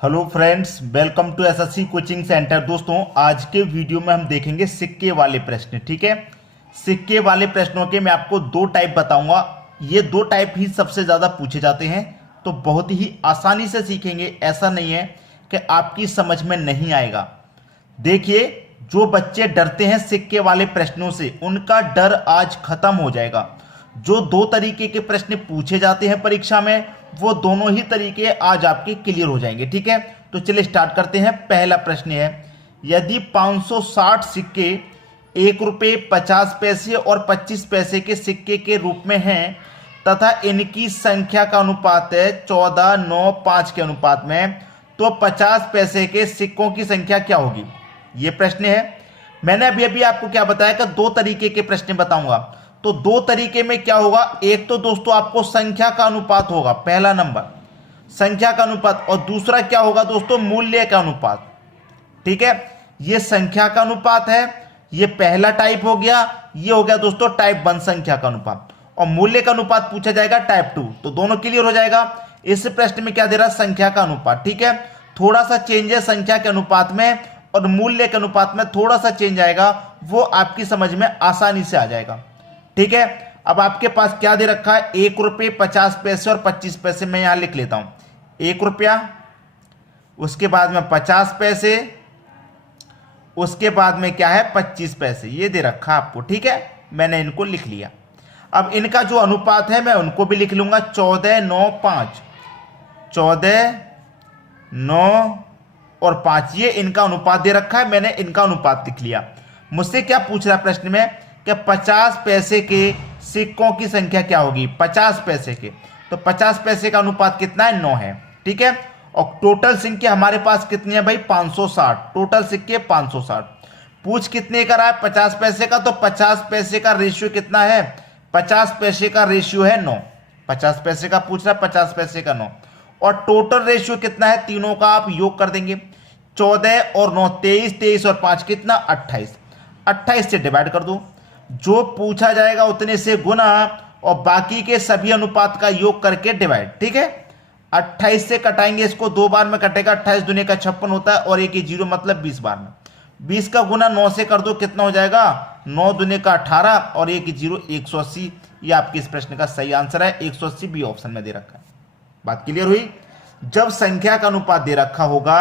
Hello friends, welcome to SSC coaching centre. दोस्तों, आज के वीडियो में हम देखेंगे सिक्के वाले प्रश्न। ठीक है, सिक्के वाले प्रश्नों के मैं आपको दो टाइप बताऊंगा। ये दो टाइप ही सबसे ज़्यादा पूछे जाते हैं, तो बहुत ही आसानी से सीखेंगे। ऐसा नहीं है कि आपकी समझ में नहीं आएगा। देखिए, जो बच्चे डरते हैं सिक्के वाले प्रश्नों से, उनका डर आज खत्म हो जाएगा। जो दो तरीके के प्रश्न पूछे जाते हैं परीक्षा में, वो दोनों ही तरीके आज आपके क्लियर हो जाएंगे। ठीक है, तो चलिए स्टार्ट करते हैं। पहला प्रश्न है, यदि 560 सिक्के 1 रुपये 50 पैसे और 25 पैसे के सिक्के के रूप में हैं तथा इनकी संख्या का अनुपात है 14, 9, 5 के अनुपात में, तो 50 पैसे के सिक्कों की संख्या क्या होगी? ये प्रश्न है। मैंने अभी अभी आपको क्या बताया कि दो तरीके के प्रश्न बताऊंगा। तो दो तरीके में क्या होगा, एक तो दोस्तों आपको संख्या का अनुपात होगा, पहला नंबर संख्या का अनुपात, और दूसरा क्या होगा दोस्तों, मूल्य का अनुपात। ठीक है, ये संख्या का अनुपात है, ये पहला टाइप हो गया। ये हो गया दोस्तों टाइप 1 संख्या का अनुपात, और मूल्य का अनुपात पूछा जाएगा टाइप 2। तो दोनों क्लियर हो जाएगा। इस प्रश्न में क्या दे रहा है, संख्या का अनुपात। ठीक है, थोड़ा सा चेंज है संख्या के अनुपात में, और मूल्य के अनुपात में थोड़ा सा चेंज आएगा, वो आपकी समझ में आसानी से आ जाएगा। ठीक है, अब आपके पास क्या दे रखा है, 1 रुपये 50 पैसे और 25 पैसे। मैं यहां लिख लेता हूं, 1 रुपया, उसके बाद में 50 पैसे, उसके बाद में क्या है 25 पैसे। ये दे रखा आपको। ठीक है, मैंने इनको लिख लिया। अब इनका जो अनुपात है मैं उनको भी लिख लूंगा, 14, 9, 5। 14, 9 और 5, ये इनका अनुपात दे रखा है। मैंने इनका अनुपात लिख लिया। मुझसे क्या पूछ रहा है प्रश्न में कि 50 पैसे के सिक्कों की संख्या क्या होगी? 50 पैसे के, तो 50 पैसे का अनुपात कितना है, 9 है। ठीक है, और टोटल सिक्के हमारे पास कितने हैं भाई, 560। टोटल सिक्के 560। पूछ कितने का रहा है, 50 पैसे का, तो 50 पैसे का रेशियो कितना है, 50 पैसे का रेशियो है 9। 50 पैसे का पूछ रहा है, 50 पैसे का 9। और टोटल रेशियो कितना है, तीनों का आप योग कर देंगे, 14 और 9 23, 23 और 5 कितना, 28। 28 से डिवाइड कर दो, जो पूछा जाएगा उतने से गुना, और बाकी के सभी अनुपात का योग करके डिवाइड। ठीक है, 28 से कटाएंगे, इसको 2 बार में कटेगा, 28 दूनी का 56 होता है, और एक ही जीरो मतलब 20 बार में। 20 का गुना 9 से कर दो, कितना हो जाएगा, 9 दूनी का 18, और एक ही जीरो 180। ये आपके इस प्रश्न का सही आंसर है, 180 बी ऑप्शन में दे रखा है। बात क्लियर हुई? जब संख्या का अनुपात दे रखा होगा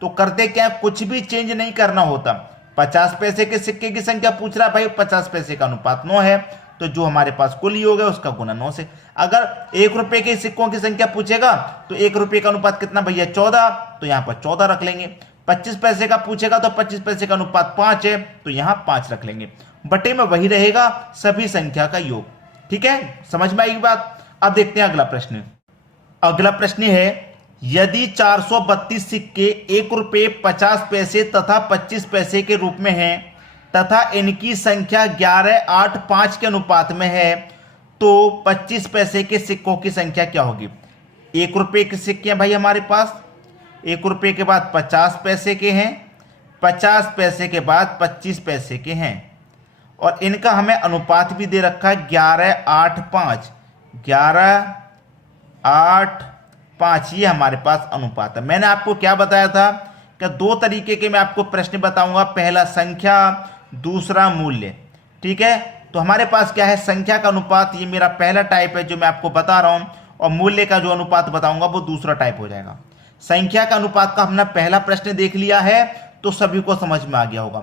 तो करते क्या, कुछ भी चेंज नहीं करना होता। 50 पैसे के सिक्के की संख्या पूछ रहा है भाई, 50 पैसे का अनुपात 9 है, तो जो हमारे पास कुल योग है उसका गुना 9 से। अगर 1 रुपए के सिक्कों की संख्या पूछेगा तो 1 रुपए का अनुपात कितना भैया, 14, तो यहां पर 14 रख लेंगे। 25 पैसे का पूछेगा तो 25 पैसे का अनुपात 5 है, तो यहां 5 रख लेंगे। बटे में वही रहेगा, सभी संख्या का योग। ठीक है, समझ में आई बात? अब देखते हैं अगला प्रश्न। अगला प्रश्न है, यदि 432 सिक्के 1 रुपये 50 पैसे तथा 25 पैसे के रूप में हैं तथा इनकी संख्या 11, 8, 5 के अनुपात में है, तो 25 पैसे के सिक्कों की संख्या क्या होगी? 1 रुपये के सिक्के हैं भाई हमारे पास, 1 रुपये के बाद 50 पैसे के हैं, 50 पैसे के बाद 25 पैसे के हैं, और इनका हमें अनुपात भी दे रखा है 11, 8, 5। 11, 8, 5, ये हमारे पास अनुपात है। मैंने आपको क्या बताया था कि दो तरीके के मैं आपको प्रश्न बताऊंगा, पहला संख्या, दूसरा मूल्य। ठीक है, तो हमारे पास क्या है, संख्या का अनुपात, ये मेरा पहला टाइप है जो मैं आपको बता रहा हूं, और मूल्य का जो अनुपात बताऊंगा वो दूसरा टाइप हो जाएगा। संख्या का अनुपात का हमने पहला प्रश्न देख लिया है, तो सभी को समझ में आ गया होगा।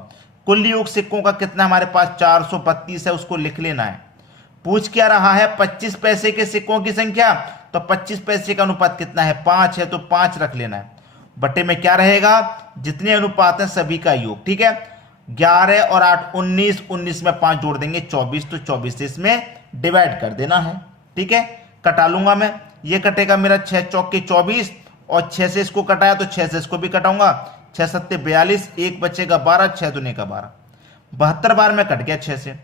कुल योग सिक्कों का कितना हमारे पास 432 है, उसको लिख लेना है। पूछ क्या रहा है, 25 पैसे के सिक्कों की संख्या, तो 25 पैसे का अनुपात कितना है, 5 है, तो 5 रख लेना है। बटे में क्या रहेगा, जितने अनुपात हैं सभी का योग। ठीक है, 11 और 8 19, 19 में 5 जोड़ देंगे 24, तो 24 से इसमें डिवाइड कर देना है। ठीक है, कटा लूंगा मैं, ये कटेगा मेरा 6 चौके 24, और 6 से इसको कटाया तो 6 से इसको भी कटाऊंगा, 6 सत्ते 42, एक बचेगा 12, 6 दूने का 12, 72 बार में कट गया 6 से।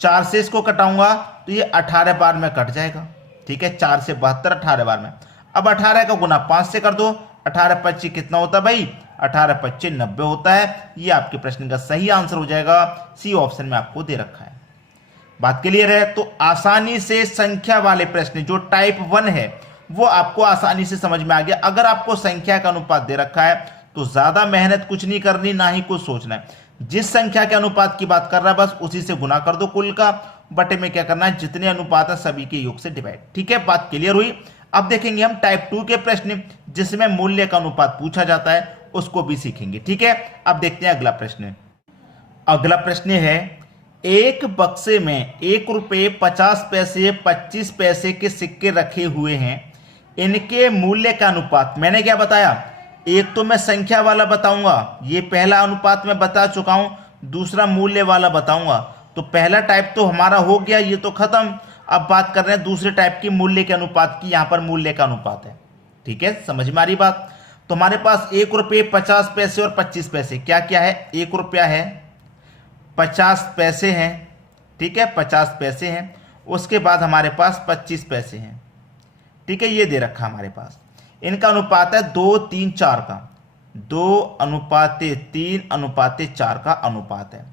4 से इसको कटाऊंगा तो ये 18 बार में कट जाएगा। ठीक है, 4 से 72, 18 बार में। अब 18 का गुना 5 से कर दो, 18 25 कितना होता है भाई, 18 25 90 होता है। ये आपके प्रश्न का सही आंसर हो जाएगा, सी ऑप्शन में आपको दे रखा है। बात क्लियर है? तो आसानी से संख्या वाले प्रश्न जो टाइप 1 है वो आपको आसानी से समझ में आ गया। अगर आपको संख्या का अनुपात दे रखा है तो ज्यादा मेहनत कुछ नहीं करनी, ना ही कुछ सोचना है। जिस संख्या के अनुपात की बात कर रहा है बस उसी से गुना कर दो कुल का, बटे में क्या करना है, जितने अनुपात है सभी के योग से डिवाइड। ठीक है, बात क्लियर हुई। अब देखेंगे हम टाइप 2 के प्रश्न जिसमें मूल्य का अनुपात पूछा जाता है, उसको भी सीखेंगे। ठीक है, अब देखते हैं अगला प्रश्न। अगला प्रश्न है, एक बक्से में 1 रुपये 50 पैसे 25 पैसे के सिक्के रखे हुए हैं, इनके मूल्य का अनुपात। मैंने क्या बताया, एक तो मैं संख्या वाला बताऊंगा, ये पहला अनुपात मैं बता चुका हूं, दूसरा मूल्य वाला बताऊंगा। तो पहला टाइप तो हमारा हो गया, ये तो खत्म। अब बात कर रहे हैं दूसरे टाइप की, मूल्य के अनुपात की। यहां पर मूल्य का अनुपात है। ठीक है, समझ में आ रही बात। तो हमारे पास 1 रुपये 50 पैसे और 25 पैसे, क्या क्या है, 1 रुपया है, 50 पैसे हैं। ठीक है, 50 पैसे हैं। उसके बाद हमारे पास 25 पैसे हैं। ठीक है, ये दे रखा हमारे पास। इनका अनुपात है 2, 3, 4 का, 2:3:4 का अनुपात है।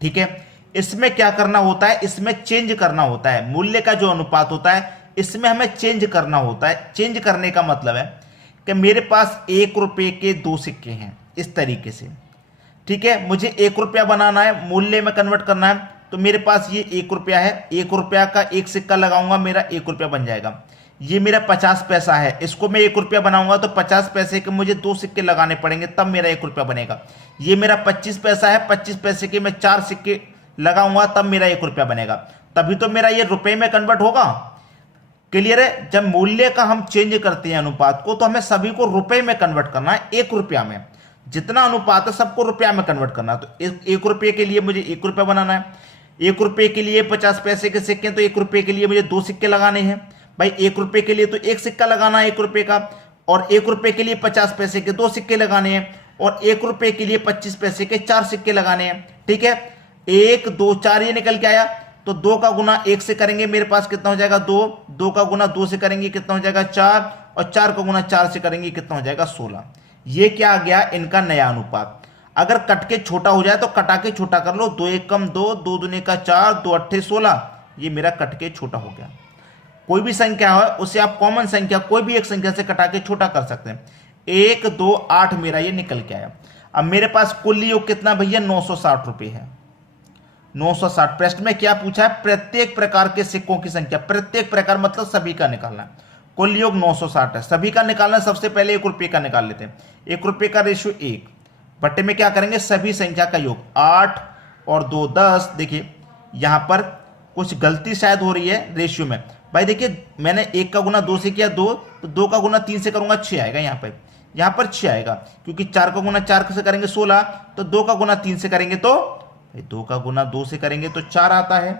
ठीक है, इसमें क्या करना होता है, इसमें चेंज करना होता है। मूल्य का जो अनुपात होता है इसमें हमें चेंज करना होता है। चेंज करने का मतलब है कि मेरे पास 1 रुपये के 2 सिक्के हैं इस तरीके से। ठीक है, मुझे 1 रुपया बनाना है, मूल्य में कन्वर्ट करना है। तो मेरे पास ये 1 रुपया है, 1 रुपया का एक सिक्का लगाऊंगा, मेरा 1 रुपया बन जाएगा। ये मेरा 50 पैसा है, इसको मैं 1 रुपया बनाऊंगा तो 50 पैसे के मुझे 2 सिक्के लगाने पड़ेंगे, तब मेरा 1 रुपया बनेगा। ये मेरा 25 पैसा है, 25 पैसे के मैं 4 सिक्के लगाऊंगा, तब मेरा 1 रुपया बनेगा। तभी तो मेरा ये रुपए में कन्वर्ट होगा। क्लियर है। जब मूल्य का हम चेंज करते हैं अनुपात को, तो हमें सभी को रुपए में कन्वर्ट करना है, 1 रुपया में। जितना अनुपात है सबको रुपया में कन्वर्ट करना है। तो 1 रुपये के लिए मुझे 1 रुपया बनाना है। 1 रुपये के लिए 50 पैसे के सिक्के, तो 1 रुपये के लिए मुझे 2 सिक्के लगाने हैं। भाई 1 रुपये के लिए तो एक सिक्का लगाना है 1 रुपये का, और 1 रुपये के लिए 50 पैसे के 2 सिक्के लगाने हैं, और 1 रुपये के लिए 25 पैसे के 4 सिक्के लगाने हैं। ठीक है, 1, 2, 4 ये निकल के आया। तो 2 का गुना 1 से करेंगे, मेरे पास कितना हो जाएगा 2। 2 का गुना 2 से करेंगे, कितना हो जाएगा 4। और 4 का गुना 4 से करेंगे, कितना हो जाएगा 16। ये क्या आ गया, इनका नया अनुपात। अगर कट के छोटा हो जाए तो कटा के छोटा कर लो। 2 1 कम 2, 2 दूनी का 4, 2 8 16। ये मेरा कट के छोटा हो गया। कोई भी संख्या है उसे आप कॉमन संख्या कोई भी एक संख्या से कटा के छोटा कर सकते हैं। 1, 2, 8 मेरा ये निकल के आया। अब मेरे पास कुल योग कितना भैया, 960 रुपये है। 960। प्रश्न में क्या पूछा है, प्रत्येक प्रकार के सिक्कों की संख्या। प्रत्येक प्रकार मतलब सभी का निकालना है। कुल योग 960 है, सभी का निकालना। सबसे पहले 1 रुपये का निकाल लेते हैं। 1 रुपये का रेशियो 1 बटे में क्या करेंगे, सभी संख्या का योग। 8 और 2 10। देखिए यहां पर कुछ गलती शायद हो रही है रेशियो में। भाई देखिए मैंने 1 का गुना 2 से किया 2, तो 2 का गुना 3 से करूंगा 6 आएगा। यहाँ पर 6 आएगा, क्योंकि 4 का गुना 4 से करेंगे 16, तो 2 का गुना 3 से करेंगे तो 2 का गुना 2 से करेंगे तो 4 आता है।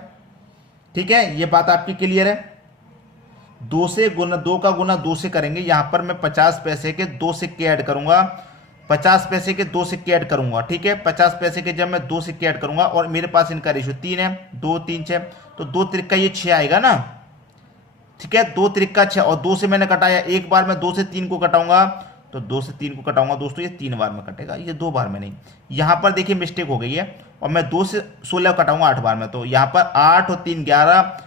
ठीक है, ये बात आपकी क्लियर है। 2 का गुना 2 से करेंगे। यहां पर मैं 50 पैसे के 2 सिक्के ऐड करूंगा, 50 पैसे के 2 सिक्के ऐड करूंगा। ठीक है, 50 पैसे के जब मैं 2 सिक्के ऐड करूंगा, और मेरे पास इनका रेशियो 3 है, 2 3 6, तो 2 त्रिक ये 6 आएगा ना। ठीक है, 2 त्रिक 6, और 2 से मैंने कटाया। एक बार मैं 2 से 3 को कटाऊंगा, तो 2 से 3 को कटाऊंगा दोस्तों, ये 3 बार में कटेगा, ये 2 बार में नहीं। यहां पर देखिए मिस्टेक हो गई है, और मैं 2 से 16 कटाऊंगा 8 बार में। तो यहां पर 8 और 3 11,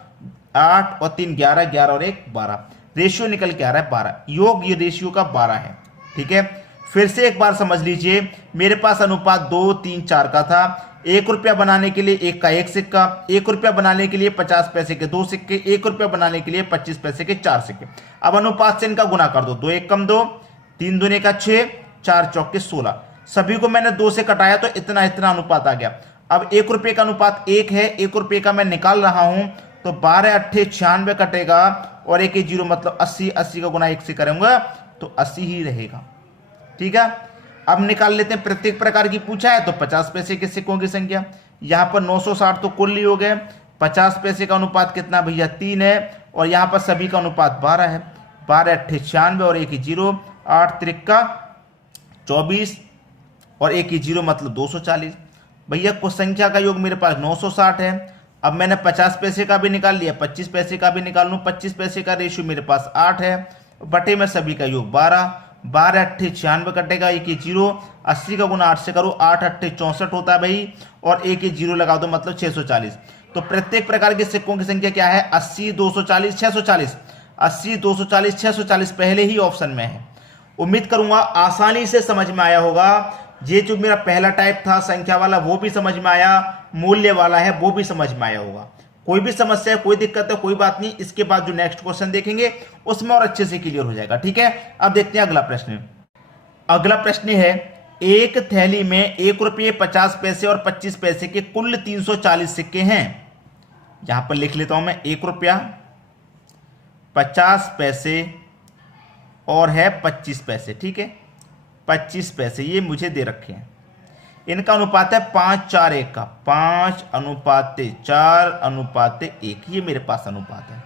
8 और 3 11, 11 और 1 12। रेशियो निकल के आ रहा है 12। योग ये रेशियो का 12 है। ठीक है, फिर से एक बार समझ लीजिए, मेरे पास अनुपात 2, 3, 4 का था। 1 रुपया बनाने के लिए 1 का 1 सिक्का, 1 रुपया बनाने के लिए 50 पैसे के 2 सिक्के, 1 रुपया बनाने के लिए 25 पैसे के 4 सिक्के। अब अनुपात से इनका गुना कर दो। 2 1 कम 2, 3 दूने का 6, 4 चौके 16। सभी को मैंने 2 से कटाया तो इतना अनुपात आ गया। अब 1 रुपये का अनुपात 1 है, 1 रुपये का मैं निकाल रहा हूं, तो 12 8 96 कटेगा, और 1 0 मतलब 80। 80 का गुना 1 से करेंगे तो 80 ही रहेगा। ठीक है, अब निकाल लेते हैं। प्रत्येक प्रकार की पूछा है तो 50 पैसे के सिक्कों की संख्या। यहां पर 960 तो कुल ही हो गए। 50 पैसे का अनुपात कितना भैया, 3 है, और यहां पर सभी का अनुपात 12 है। 12 8 96 और 1 0, 8 त्रिक्का 24, और 1 0 मतलब 240। भैया कुछ संख्या का योग मेरे पास 960 है। अब मैंने 50 पैसे का भी निकाल लिया, 25 पैसे का भी निकाल लूँ। 25 पैसे का रेशियो मेरे पास 8 है, बटे में सभी का योग 12। 12 8 96 कटेगा, 1 0। 80 का गुना 8 से करो, 8 8 64 होता है भाई, और 1 0 लगा दो मतलब 640। तो प्रत्येक प्रकार के सिक्कों की संख्या क्या है, 80, 240, 640। 80, 240, 640 पहले ही ऑप्शन में है। उम्मीद करूंगा आसानी से समझ में आया होगा। ये जो मेरा पहला टाइप था संख्या वाला वो भी समझ में आया, मूल्य वाला है वो भी समझ में आया होगा। कोई भी समस्या है, कोई दिक्कत है, कोई बात नहीं, इसके बाद जो नेक्स्ट क्वेश्चन देखेंगे उसमें और अच्छे से क्लियर हो जाएगा। ठीक है, अब देखते हैं अगला प्रश्न। अगला प्रश्न है, एक थैली में 1 रुपये 50 पैसे और 25 पैसे के कुल 340 सिक्के हैं। यहां पर लिख लेता हूं मैं 1 रुपया 50 पैसे और है 25 पैसे। ठीक है, 25 पैसे ये मुझे दे रखे हैं। इनका अनुपात है 5:4:1 का, 5:4:1 ये मेरे पास अनुपात है।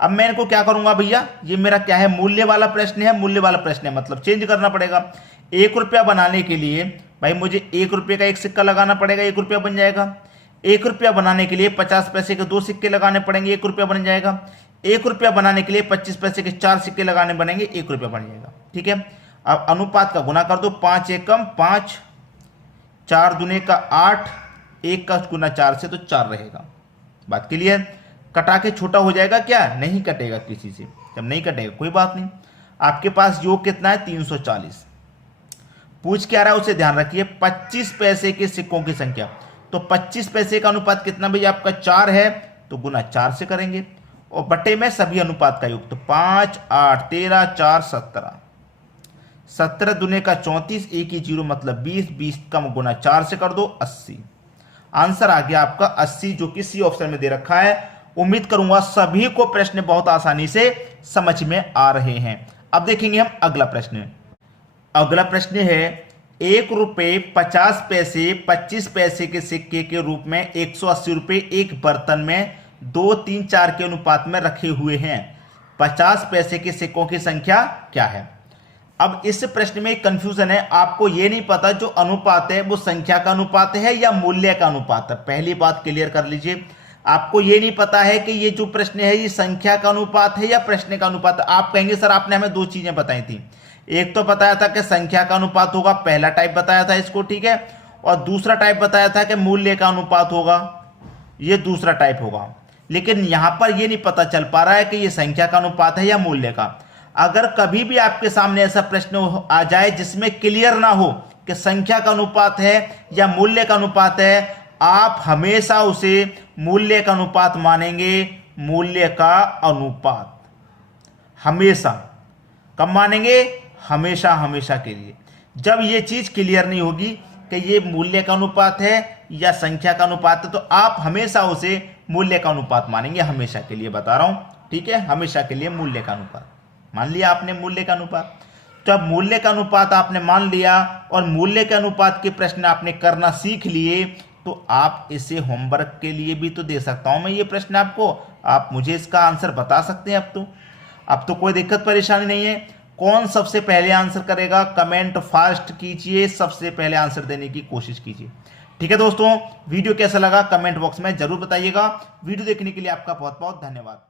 अब मैं इनको क्या करूंगा भैया, ये मेरा क्या है, मूल्य वाला प्रश्न है। मूल्य वाला प्रश्न है मतलब चेंज करना पड़ेगा। 1 रुपया बनाने के लिए भाई मुझे 1 रुपये का एक सिक्का लगाना पड़ेगा, 1 रुपया बन जाएगा। 1 रुपया बनाने के लिए 50 पैसे के 2 सिक्के लगाने पड़ेंगे, 1 रुपया बन जाएगा। 1 रुपया बनाने के लिए 25 पैसे के 4 सिक्के लगाने बनेंगे, 1 रुपया बन जाएगा। ठीक है, अब अनुपात का गुना कर दो, 5 एकम 5, 4 दूने का 8, 1 का गुना 4 से तो 4 रहेगा। बात क्लियर? कटा के छोटा हो जाएगा क्या? नहीं कटेगा किसी से। जब नहीं कटेगा कोई बात नहीं। आपके पास योग कितना है? 340। पूछ क्या रहा है उसे ध्यान रखिए। 25 पैसे के सिक्कों की संख्या, तो 25 पैसे का अनुपात कितना भैया आपका 4 है, तो गुना 4 से करेंगे और बटे में सभी अनुपात का योग, तो 5, 8, 13, 4, 17, 17 दूने का 34, 1 ही 0 मतलब 20, 20 का गुना 4 से कर दो 80। आंसर आ गया आपका 80, जो कि सी ऑप्शन में दे रखा है। उम्मीद करूंगा सभी को प्रश्न बहुत आसानी से समझ में आ रहे हैं। अब देखेंगे हम अगला प्रश्न। अगला प्रश्न है, 1 रुपये 50 पैसे 25 पैसे के सिक्के के रूप में 180 रुपये एक बर्तन में 2, 3, 4 के अनुपात में रखे हुए हैं। 50 पैसे के सिक्कों की संख्या क्या है? अब इस प्रश्न में कंफ्यूजन है, आपको यह नहीं पता जो अनुपात है वो संख्या का अनुपात है या मूल्य का अनुपात है। पहली बात क्लियर कर लीजिए, आपको यह नहीं पता है कि ये जो प्रश्न है ये संख्या का अनुपात है या प्रश्न का अनुपात है। आप कहेंगे सर आपने हमें 2 चीजें बताई थी, एक तो बताया था कि संख्या का अनुपात होगा, पहला टाइप बताया था इसको, ठीक है, और दूसरा टाइप बताया था कि मूल्य का अनुपात होगा, ये दूसरा टाइप होगा। लेकिन यहां पर यह नहीं पता चल पा रहा है कि ये संख्या का अनुपात है या मूल्य का। अगर कभी भी आपके सामने ऐसा प्रश्न आ जाए जिसमें क्लियर ना हो कि संख्या का अनुपात है या मूल्य का अनुपात है, आप हमेशा उसे मूल्य का अनुपात मानेंगे। मूल्य का अनुपात हमेशा कब मानेंगे? हमेशा, हमेशा के लिए। जब ये चीज क्लियर नहीं होगी कि ये मूल्य का अनुपात है या संख्या का अनुपात है, तो आप हमेशा उसे मूल्य का अनुपात मानेंगे, हमेशा के लिए बता रहा हूं। ठीक है, हमेशा के लिए मूल्य का अनुपात मान लिया आपने, मूल्य का अनुपात। तो अब मूल्य का अनुपात आपने मान लिया और मूल्य के अनुपात के प्रश्न आपने करना सीख लिए, तो आप इसे होमवर्क के लिए भी तो दे सकता हूं मैं ये प्रश्न आपको, आप मुझे इसका आंसर बता सकते हैं। अब तो कोई दिक्कत परेशानी नहीं है। कौन सबसे पहले आंसर करेगा, कमेंट फास्ट कीजिए, सबसे पहले आंसर देने की कोशिश कीजिए। ठीक है दोस्तों, वीडियो कैसा लगा कमेंट बॉक्स में जरूर बताइएगा। वीडियो देखने के लिए आपका बहुत बहुत धन्यवाद।